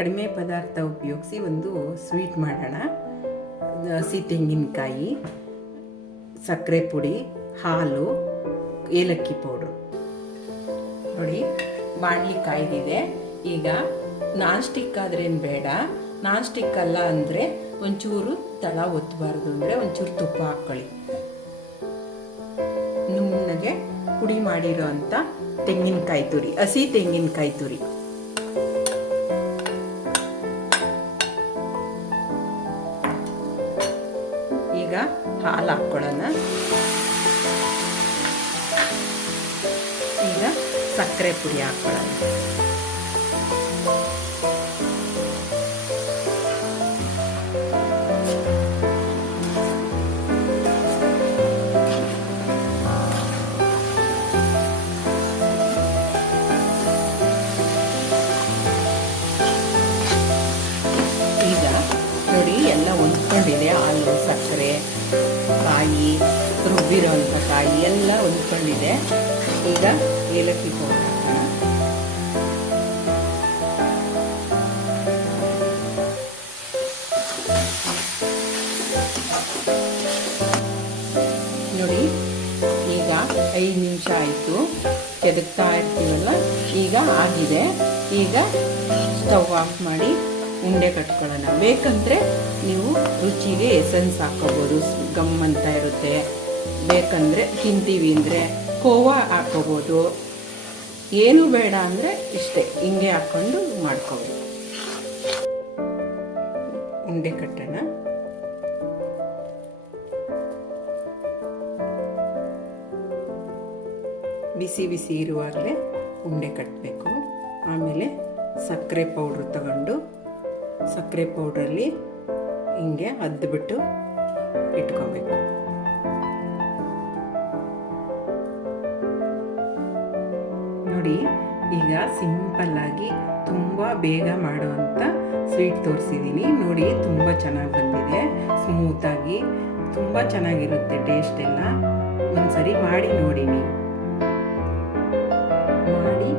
ಕಡಿಮೆ ಪದಾರ್ಥ ಉಪಯೋಗಿಸಿ ಒಂದು ಸ್ವೀಟ್ ಮಾಡೋಣ. ಹಸಿ ತೆಂಗಿನಕಾಯಿ, ಸಕ್ಕರೆ ಪುಡಿ, ಹಾಲು, ಏಲಕ್ಕಿ ಪೌಡ್ರು. ನೋಡಿ, ಬಾಣಲಿ ಕಾಯ್ದಿದೆ. ಈಗ ನಾನ್ ಸ್ಟಿಕ್ ಆದ್ರೇನು ಬೇಡ. ನಾನ್ ಸ್ಟಿಕ್ ಅಲ್ಲ ಅಂದರೆ ಒಂಚೂರು ತಳ ಒತ್ತಬಾರ್ದು, ಅಂದರೆ ಒಂಚೂರು ತುಪ್ಪ ಹಾಕ್ಕೊಳ್ಳಿ. ನುಣ್ಣಗೆ ಪುಡಿ ಮಾಡಿರೋ ಅಂಥ ತೆಂಗಿನಕಾಯಿ ತುರಿ, ಹಸಿ ತೆಂಗಿನಕಾಯಿ ತುರಿ. ಈಗ ಹಾಲು ಹಾಕ್ಕೊಳ್ಳೋಣ. ಈಗ ಸಕ್ಕರೆ ಪುಡಿ ಹಾಕ್ಕೊಳ್ಳೋಣ. ನೋಡಿ, ಎಲ್ಲ ಹೊಂದ್ಕೊಂಡಿದೆ. ಹಾಲು, ಸಕ್ಕರೆ, ಕಾಯಿ, ರುಬ್ಬಿರೋಂಥ ಕಾಯಿ ಎಲ್ಲ ಹೊಂದ್ಕೊಂಡಿದೆ. ಈಗ ಏಲಕ್ಕಿ ಪೌಡರ್ ಹಾಕೋಣ. ನೋಡಿ, ಈಗ 5 ನಿಮಿಷ ಆಯಿತು. ಕೆದಕ್ತಾ ಇರ್ತೀವಲ್ಲ, ಈಗ ಆಗಿದೆ. ಈಗ ಸ್ಟವ್ ಆಫ್ ಮಾಡಿ ಉಂಡೆ ಕಟ್ಕೊಳ್ಳೋಣ. ಬೇಕಂದರೆ ನೀವು ರುಚಿಗೆ ಎಸೆನ್ಸ್ ಹಾಕೋಬೋದು, ಗಮ್ ಅಂತ ಇರುತ್ತೆ. ಬೇಕಂದರೆ ತಿಂತೀವಿ ಅಂದರೆ ಕೋವಾ ಹಾಕೋಬೋದು. ಏನು ಬೇಡ ಅಂದರೆ ಇಷ್ಟೇ, ಹಿಂಗೆ ಹಾಕ್ಕೊಂಡು ಮಾಡ್ಕೋಬೋದು. ಉಂಡೆ ಕಟ್ಟೋಣ. ಬಿಸಿ ಬಿಸಿ ಇರುವಾಗಲೇ ಉಂಡೆ ಕಟ್ಟಬೇಕು. ಆಮೇಲೆ ಸಕ್ಕರೆ ಪೌಡ್ರ್ ತಗೊಂಡು ಸಕ್ಕರೆ ಪೌಡ್ರಲ್ಲಿ ಹಿಂಗೆ ಅದ್ಬಿಟ್ಟು ಇಟ್ಕೋಬೇಕು. ನೋಡಿ, ಈಗ ಸಿಂಪಲ್ಲಾಗಿ ತುಂಬ ಬೇಗ ಮಾಡುವಂಥ ಸ್ವೀಟ್ ತೋರಿಸಿದ್ದೀನಿ. ನೋಡಿ, ತುಂಬ ಚೆನ್ನಾಗಿ ಬಂದಿದೆ. ಸ್ಮೂತಾಗಿ ತುಂಬ ಚೆನ್ನಾಗಿರುತ್ತೆ. ಟೇಸ್ಟ್ ಎಲ್ಲ ಒಂದ್ಸರಿ ಮಾಡಿ ನೋಡಿ. ನೀವು ಮಾಡಿ